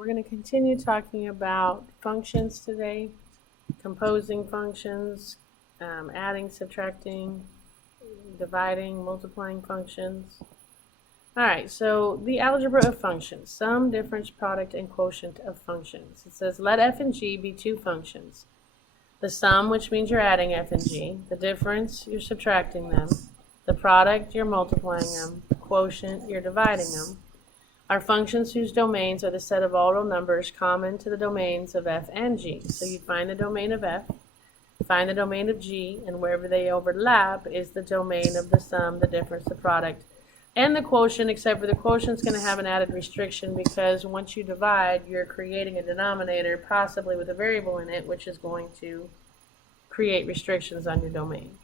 We're going to continue talking about functions today, composing functions, adding, subtracting, dividing, multiplying functions. Alright, so the algebra of functions, sum, difference, product, and quotient of functions. It says let f and g be two functions. The sum, which means you're adding f and g. The difference, you're subtracting them. The product, you're multiplying them. Quotient, you're dividing them. Are functions whose domains are the set of all real numbers common to the domains of f and g. So you find the domain of f, find the domain of g, and wherever they overlap is the domain of the sum, the difference, the product, and the quotient, except for the quotient's going to have an added restriction because once you divide, you're creating a denominator, possibly with a variable in it, which is going to create restrictions on your domain.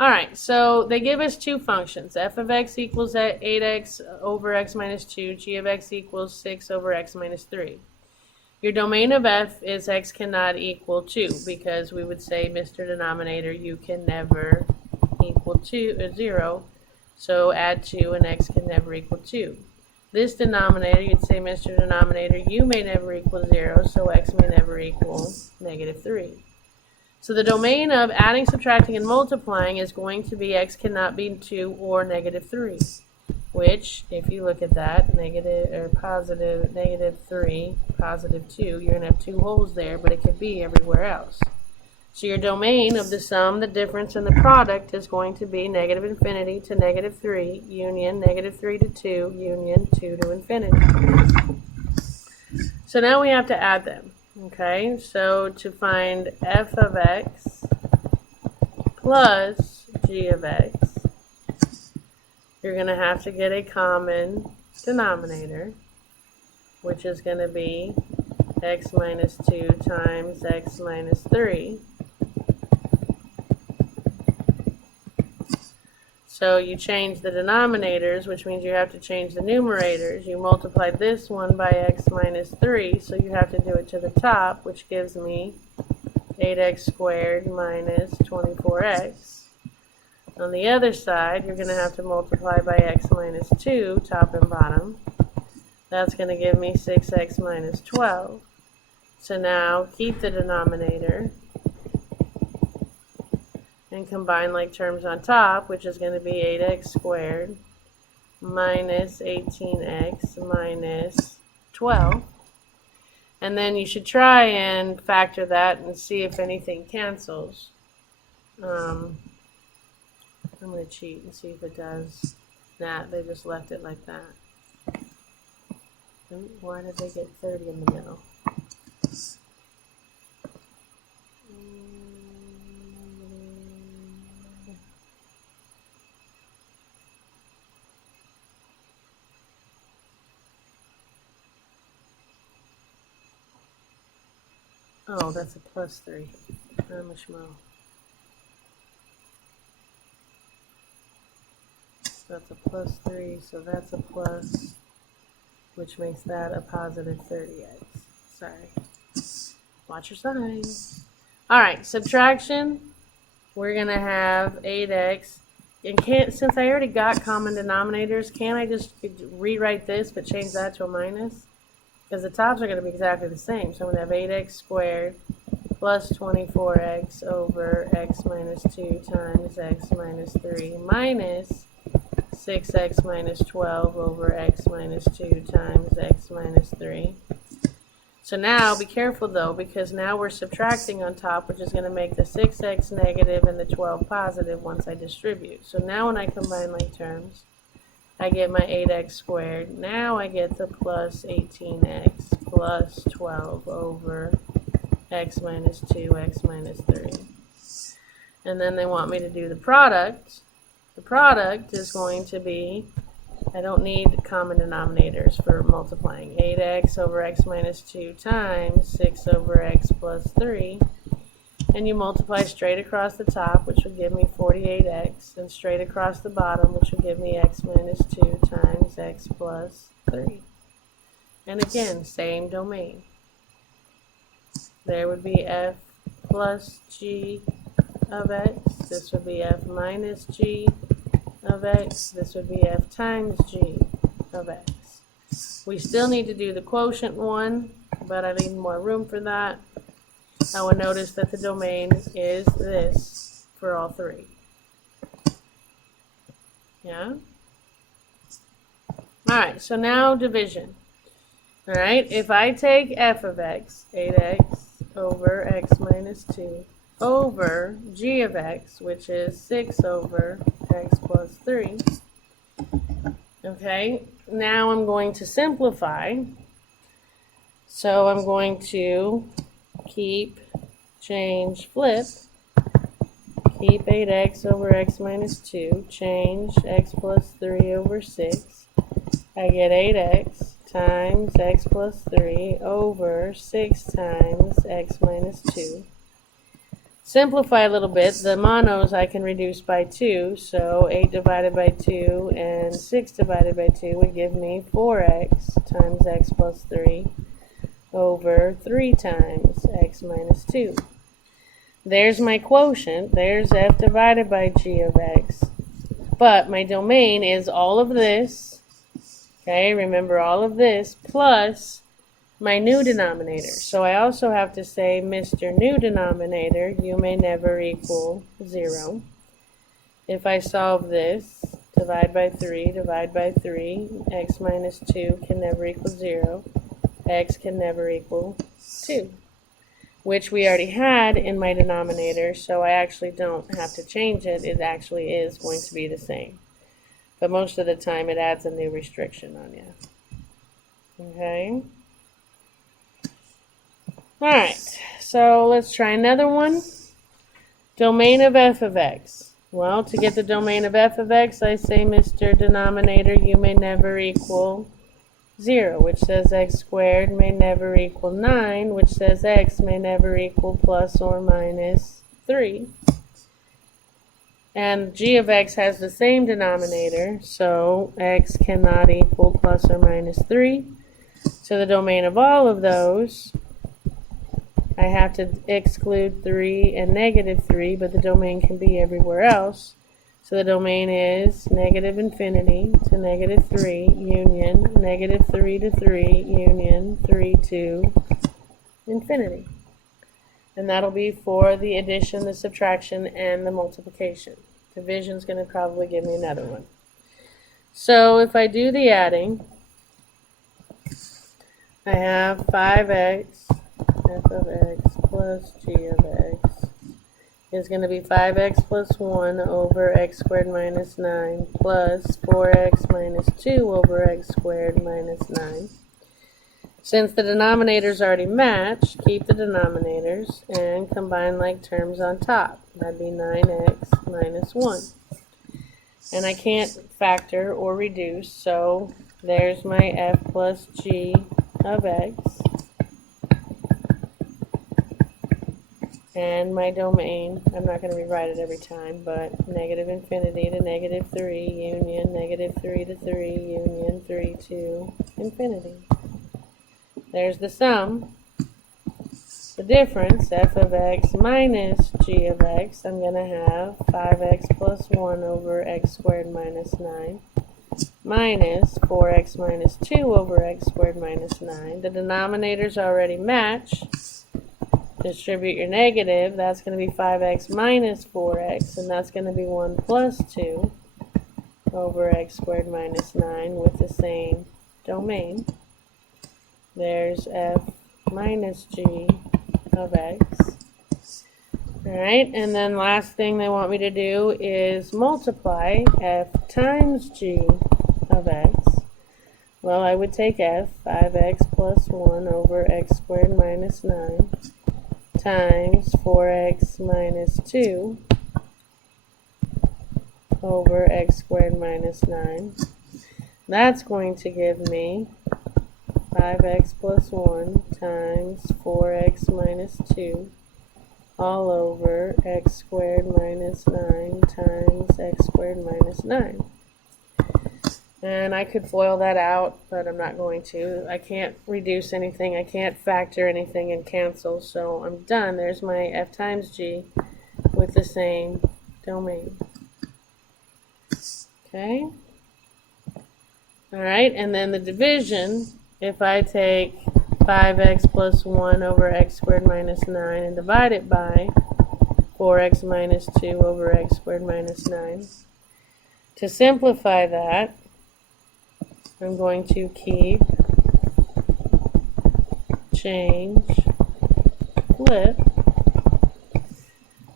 Alright, so they give us two functions. F of x equals 8x over x minus 2. G of x equals 6 over x minus 3. Your domain of f is x cannot equal 2 because we would say, Mr. Denominator, you can never equal 0. So add 2 and x can never equal 2. This denominator, you'd say, Mr. Denominator, you may never equal 0, so x may never equal negative 3. So the domain of adding, subtracting, and multiplying is going to be x cannot be 2 or negative 3, which, if you look at that, negative or positive, negative 3, positive 2, you're going to have two holes there, but it could be everywhere else. So your domain of the sum, the difference, and the product is going to be negative infinity to negative 3, union negative 3 to 2, union 2 to infinity. So now we have to add them. Okay, so to find f of x plus g of x, you're going to have to get a common denominator, which is going to be x minus 2 times x minus 3. So you change the denominators, which means you have to change the numerators. You multiply this one by x minus 3, so you have to do it to the top, which gives me 8x squared minus 24x. On the other side, you're going to have to multiply by x minus 2, top and bottom. That's going to give me 6x minus 12. So now keep the denominator and combine like terms on top, which is going to be 8x squared minus 18x minus 12. And then you should try and factor that and see if anything cancels. I'm going to cheat and see if it does. Nah, they just left it like that. Why did they get 30 in the middle? Oh, that's a plus 3. I'm a schmo. That's a plus 3, so that's a plus, which makes that a positive 30x. Sorry. Watch your signs. Alright, subtraction. We're going to have 8x. And since I already got common denominators, can't I just rewrite this but change that to a minus? Because the tops are going to be exactly the same. So I'm going to have 8x squared plus 24x over x minus 2 times x minus 3 minus 6x minus 12 over x minus 2 times x minus 3. So now, be careful though, because now we're subtracting on top, which is going to make the 6x negative and the 12 positive once I distribute. So now when I combine like terms, I get my 8x squared. Now I get the plus 18x plus 12 over x minus 2, x minus 3. And then they want me to do the product. The product is going to be, I don't need common denominators for multiplying. 8x over x minus 2 times 6 over x plus 3. And you multiply straight across the top, which will give me 48x, and straight across the bottom, which will give me x minus 2 times x plus 3. And again, same domain. There would be f plus g of x. This would be f minus g of x. This would be f times g of x. We still need to do the quotient one, but I need more room for that. I will notice that the domain is this for all three. Yeah? Alright, so now division. Alright, if I take f of x, 8x over x minus 2, over g of x, which is 6 over x plus 3. Okay, now I'm going to simplify. So I'm going to change, flip, keep 8x over x minus 2, change x plus 3 over 6. I get 8x times x plus 3 over 6 times x minus 2. Simplify a little bit. The monos I can reduce by 2, so 8 divided by 2 and 6 divided by 2 would give me 4x times x plus 3 over 3 times x minus 2. There's my quotient. There's f divided by g of x. But my domain is all of this. Okay, remember all of this plus my new denominator. So I also have to say, Mr. New Denominator, you may never equal 0. If I solve this, divide by 3, x minus 2 can never equal 0. X can never equal 2, which we already had in my denominator, so I actually don't have to change it. It actually is going to be the same. But most of the time it adds a new restriction on you. Okay? Alright, so let's try another one. Domain of f of x. Well, to get the domain of f of x, I say, Mr. Denominator, you may never equal 0, which says x squared may never equal 9, which says x may never equal plus or minus 3. And g of x has the same denominator, so x cannot equal plus or minus 3. So the domain of all of those, I have to exclude 3 and negative 3, but the domain can be everywhere else. So the domain is negative infinity to negative 3, union, negative 3 to 3, union, 3 to infinity. And that'll be for the addition, the subtraction, and the multiplication. Division is going to probably give me another one. So if I do the adding, I have 5x f of x plus g of x is going to be 5x plus 1 over x squared minus 9 plus 4x minus 2 over x squared minus 9. Since the denominators already match, keep the denominators and combine like terms on top. That'd be 9x minus 1. And I can't factor or reduce, so there's my f plus g of x. And my domain, I'm not going to rewrite it every time, but negative infinity to negative 3, union, negative 3 to 3, union, 3 to infinity. There's the sum. The difference, f of x minus g of x, I'm going to have 5x plus 1 over x squared minus 9 minus 4x minus 2 over x squared minus 9. The denominators already match. Distribute your negative. That's going to be 5x minus 4x, and that's going to be 1 plus 2 over x squared minus 9 with the same domain. There's f minus g of x. Alright, and then last thing they want me to do is multiply f times g of x. Well, I would take f, 5x plus 1 over x squared minus 9 times 4x minus 2 over x squared minus 9. That's going to give me 5x plus 1 times 4x minus 2 all over x squared minus 9 times x squared minus 9. And I could FOIL that out, but I'm not going to. I can't reduce anything. I can't factor anything and cancel, so I'm done. There's my f times g with the same domain. Okay? Alright, and then the division if I take 5x plus 1 over x squared minus 9 and divide it by 4x minus 2 over x squared minus 9. To simplify that, I'm going to keep, change, flip,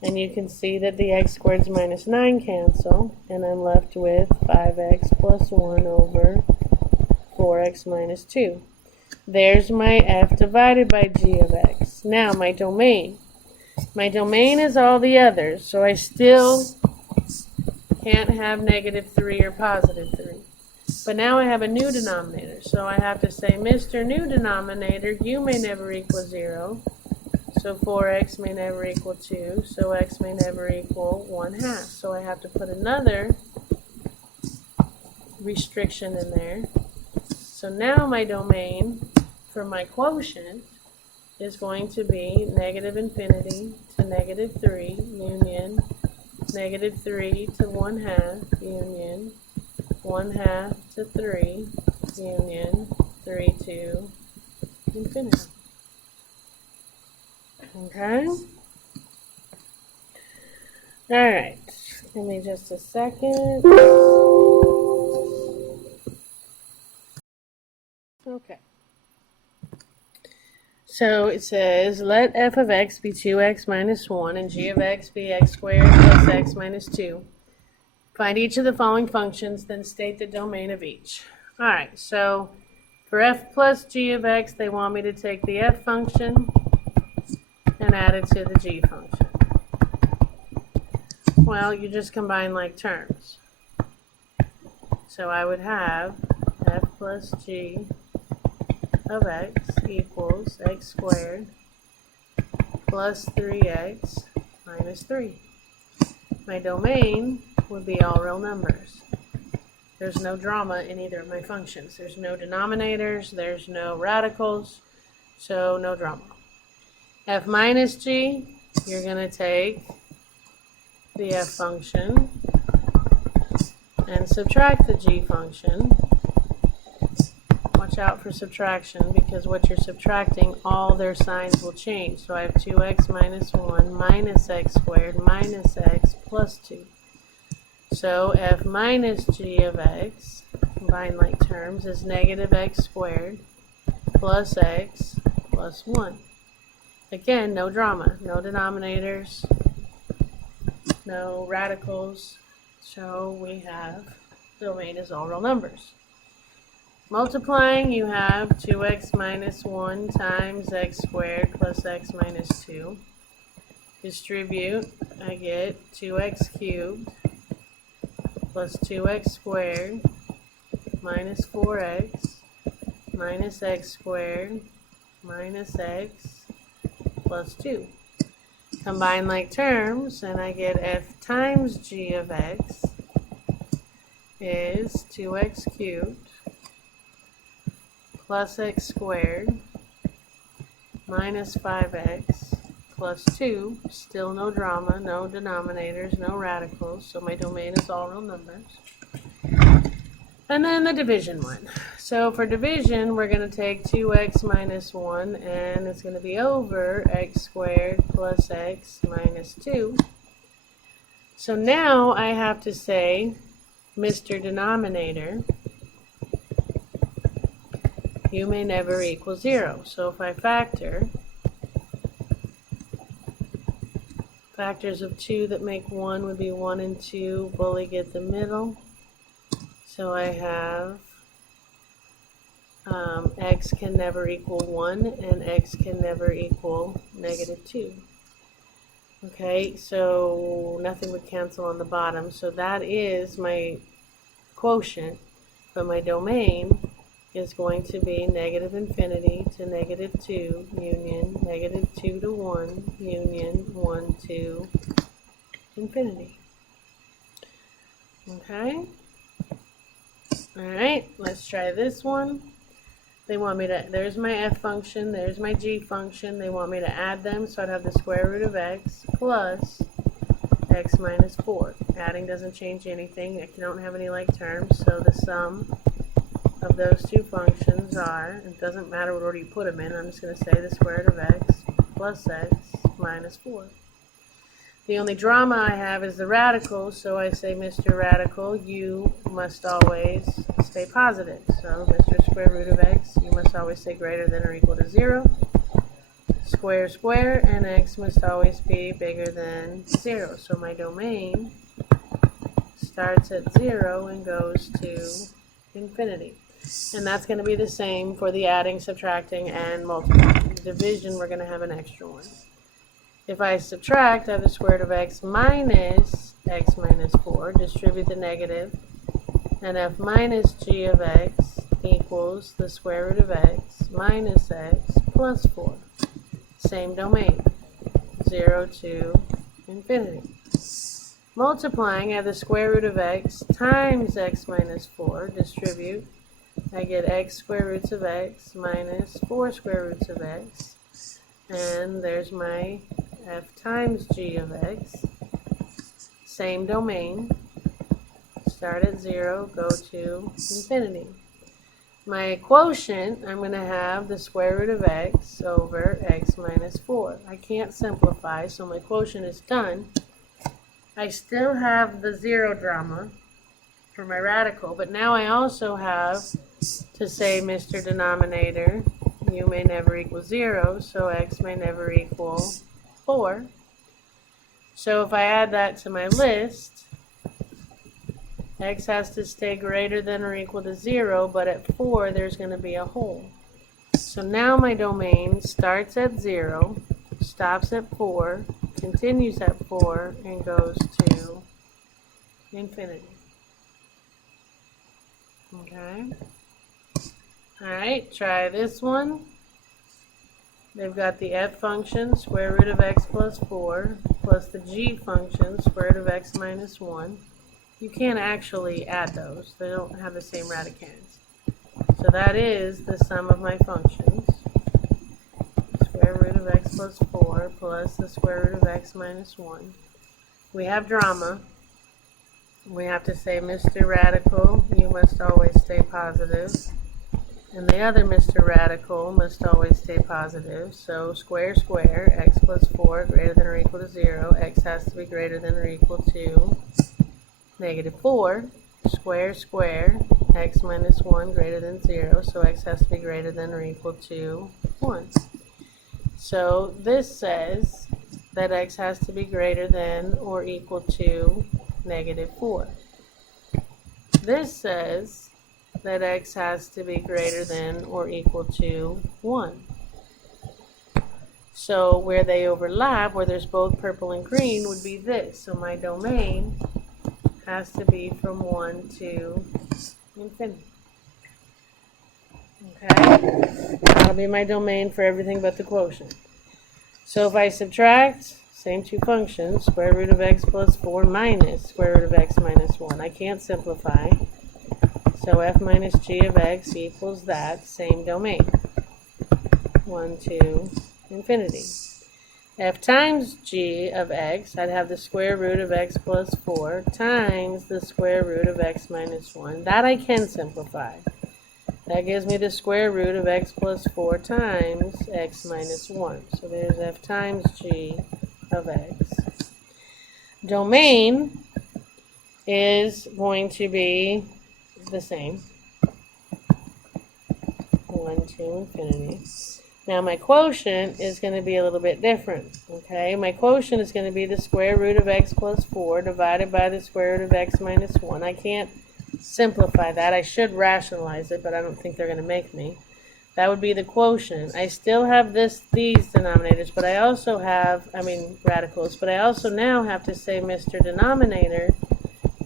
and you can see that the x squareds minus 9 cancel, and I'm left with 5x plus 1 over 4x minus 2. There's my f divided by g of x. Now my domain. My domain is all the others, so I still can't have negative 3 or positive 3. But now I have a new denominator, so I have to say, Mr. New Denominator, you may never equal 0. So 4x may never equal 2, so x may never equal 1/2. So I have to put another restriction in there. So now my domain for my quotient is going to be negative infinity to negative 3 union negative 3 to 1/2 union 1/2 to 3 union 3 to infinity. Okay? Alright, give me just a second. Okay. So it says, let f of x be 2x minus 1 and g of x be x squared plus x minus 2. Find each of the following functions, then state the domain of each. Alright, so for f plus g of x, they want me to take the f function and add it to the g function. Well, you just combine like terms. So I would have f plus g of x equals x squared plus 3x minus 3. My domain would be all real numbers. There's no drama in either of my functions. There's no denominators, there's no radicals, so no drama. F minus g, you're going to take the f function and subtract the g function. Watch out for subtraction, because what you're subtracting, all their signs will change. So I have 2x minus 1 minus x squared minus x plus 2. So f minus g of x, combined like terms, is negative x squared plus x plus 1. Again, no drama, no denominators, no radicals, so we have domain is all real numbers. Multiplying, you have 2x minus 1 times x squared plus x minus 2. Distribute, I get 2x cubed plus 2x squared minus 4x minus x squared minus x plus 2. Combine like terms, and I get f times g of x is 2x cubed plus x squared minus 5x plus 2. Still no drama, no denominators, no radicals, so my domain is all real numbers. And then the division one. So for division, we're going to take 2x minus 1, and it's going to be over x squared plus x minus 2. So now I have to say, Mr. Denominator, you may never equal 0. So if I factor, factors of 2 that make 1 would be 1 and 2, bully get the middle. So I have x can never equal 1 and x can never equal negative 2. Okay, so nothing would cancel on the bottom. So that is my quotient, but my domain is going to be negative infinity to negative 2 union negative 2 to 1 union 1 to infinity. Okay? Alright, let's try this one. They want me to, there's my f function, there's my g function. They want me to add them, so I'd have the square root of x plus x minus 4. Adding doesn't change anything. I don't have any like terms, so the sum of those two functions are, it doesn't matter what order you put them in, I'm just going to say the square root of x plus x minus 4. The only drama I have is the radical, so I say, Mr. Radical, you must always stay positive. So Mr. Square root of x, you must always stay greater than or equal to 0. Square, square, and x must always be bigger than 0. So my domain starts at 0 and goes to infinity. And that's going to be the same for the adding, subtracting, and multiplying. The division, we're going to have an extra one. If I subtract, I have the square root of x minus 4, distribute the negative, and f minus g of x equals the square root of x minus x plus 4. Same domain, 0 to infinity. Multiplying, I have the square root of x times x minus 4, distribute, I get x square roots of x minus 4 square roots of x, and there's my f times g of x, same domain, start at 0, go to infinity. My quotient, I'm going to have the square root of x over x minus 4. I can't simplify, so my quotient is done. I still have the 0 drama for my radical, but now I also have to say, Mr. Denominator, you may never equal 0, so x may never equal 4. So if I add that to my list, x has to stay greater than or equal to 0, but at 4 there's going to be a hole. So now my domain starts at 0, stops at 4, continues at 4, and goes to infinity. Okay. Alright, try this one. They've got the f function, square root of x plus 4, plus the g function, square root of x minus 1. You can't actually add those. They don't have the same radicands. So that is the sum of my functions. Square root of x plus 4 plus the square root of x minus 1. We have drama. We have to say, Mr. Radical, you must always stay positive. And the other Mr. Radical must always stay positive. So square, square, x plus 4 greater than or equal to 0. X has to be greater than or equal to negative 4. Square, square, x minus 1 greater than 0. So x has to be greater than or equal to 1. So this says that x has to be greater than or equal to negative 4. This says that x has to be greater than or equal to 1. So where they overlap, where there's both purple and green, would be this. So my domain has to be from 1 to infinity. Okay? That'll be my domain for everything but the quotient. So if I subtract, same two functions, square root of x plus 4 minus square root of x minus 1. I can't simplify. So f minus g of x equals that, same domain. 1 to infinity. F times g of x, I'd have the square root of x plus 4 times the square root of x minus 1. That I can simplify. That gives me the square root of x plus 4 times x minus 1. So there's f times g of x. Domain is going to be the same. 1 to infinity. Now my quotient is going to be a little bit different. Okay, my quotient is going to be the square root of x plus 4 divided by the square root of x minus 1. I can't simplify that. I should rationalize it, but I don't think they're going to make me. That would be the quotient. I still have these denominators, but I also have, radicals, but I also now have to say, Mr. Denominator,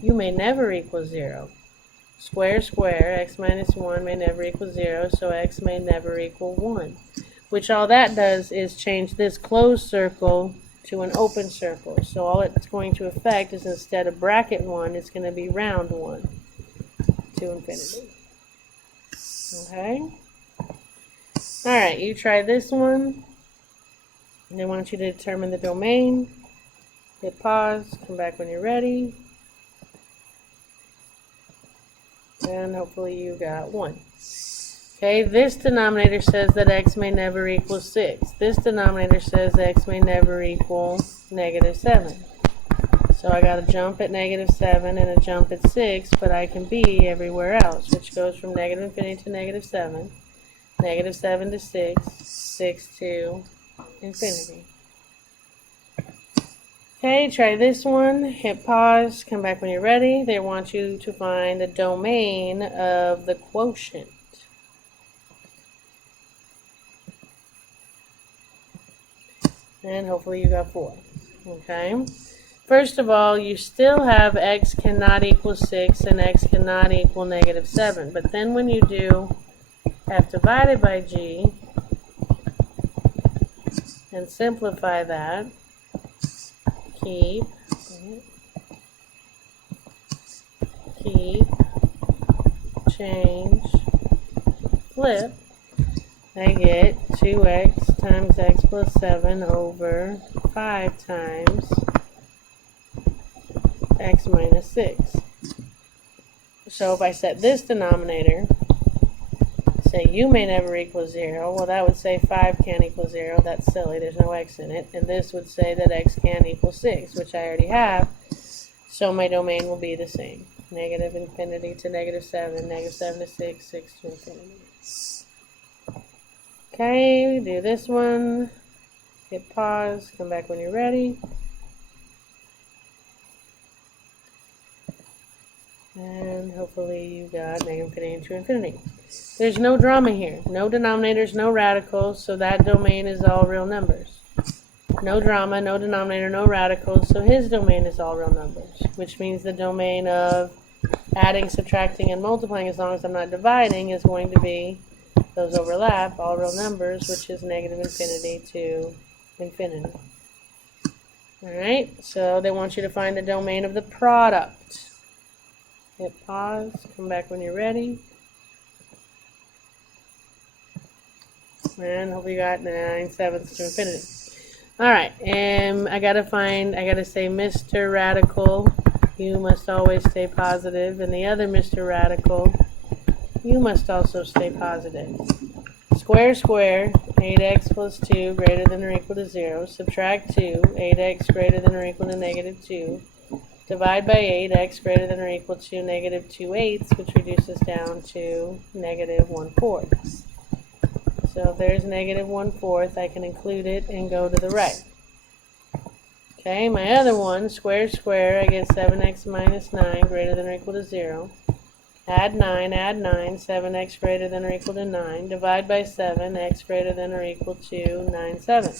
you may never equal 0. Square, square, x minus 1 may never equal 0, so x may never equal 1. Which all that does is change this closed circle to an open circle. So all it's going to affect is instead of bracket 1, it's going to be round 1 to infinity. Okay? Alright, you try this one. And I want you to determine the domain. Hit pause, come back when you're ready. And hopefully you got 1. Okay, this denominator says that x may never equal 6. This denominator says x may never equal negative 7. So I got a jump at negative 7 and a jump at 6, but I can be everywhere else, which goes from negative infinity to negative 7, negative 7 to 6, 6 to infinity. Okay, try this one. Hit pause, come back when you're ready. They want you to find the domain of the quotient. And hopefully you got 4. Okay. First of all, you still have x cannot equal 6 and x cannot equal negative 7. But then when you do f divided by g and simplify that, keep, change, flip, I get 2x times x plus 7 over 5 times x minus 6. So if I set this denominator, say u may never equal 0, well that would say 5 can't equal 0, that's silly, there's no x in it, and this would say that x can't equal 6, which I already have, so my domain will be the same. Negative infinity to negative 7, negative 7 to 6, 6 to infinity. Okay, do this one, hit pause, come back when you're ready. And hopefully you got negative infinity to infinity. There's no drama here. No denominators, no radicals, so that domain is all real numbers. No drama, no denominator, no radicals, so his domain is all real numbers, which means the domain of adding, subtracting, and multiplying, as long as I'm not dividing, is going to be, those overlap, all real numbers, which is negative infinity to infinity. Alright, so they want you to find the domain of the product. Hit pause, come back when you're ready. And hope you got 9/7 to infinity. Alright, I gotta say Mr. Radical, you must always stay positive, and the other Mr. Radical, you must also stay positive. Square, square, 8x plus 2 greater than or equal to 0. Subtract 2, 8x greater than or equal to negative 2. Divide by 8, x greater than or equal to negative 2/8, which reduces down to negative 1/4. So if there's negative 1/4, I can include it and go to the right. Okay, my other one, square, square, I get 7x minus 9 greater than or equal to 0. Add 9, 7x greater than or equal to 9. Divide by 7, x greater than or equal to 9/7,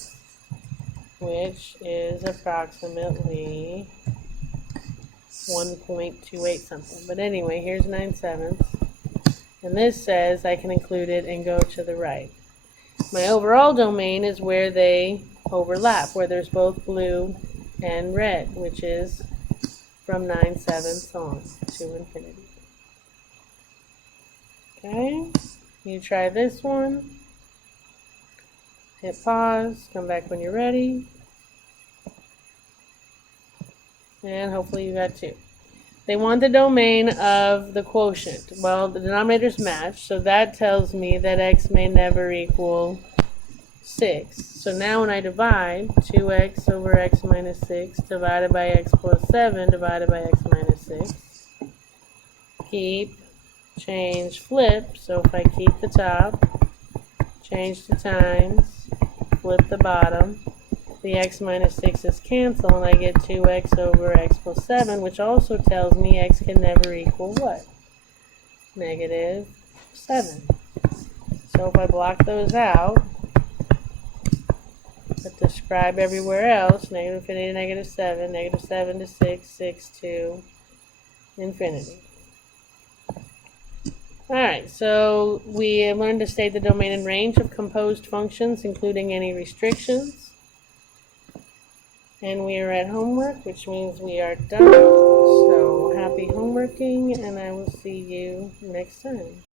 which is approximately 1.28 something. But anyway, here's 9/7. And this says I can include it and go to the right. My overall domain is where they overlap, where there's both blue and red, which is from 9/7 on to infinity. Okay, you try this one. Hit pause, come back when you're ready. And hopefully you got 2. They want the domain of the quotient. Well, the denominators match, so that tells me that x may never equal 6. So now when I divide, 2x over x minus 6 divided by x plus 7 divided by x minus 6. Keep, change, flip. So if I keep the top, change the times, flip the bottom, the x minus 6's cancel, and I get 2x over x plus 7, which also tells me x can never equal what? Negative 7. So if I block those out, but describe everywhere else, negative infinity to negative 7, negative 7 to 6, 6 to infinity. Alright, so we have learned to state the domain and range of composed functions, including any restrictions. And we are at homework, which means we are done. So happy homeworking, and I will see you next time.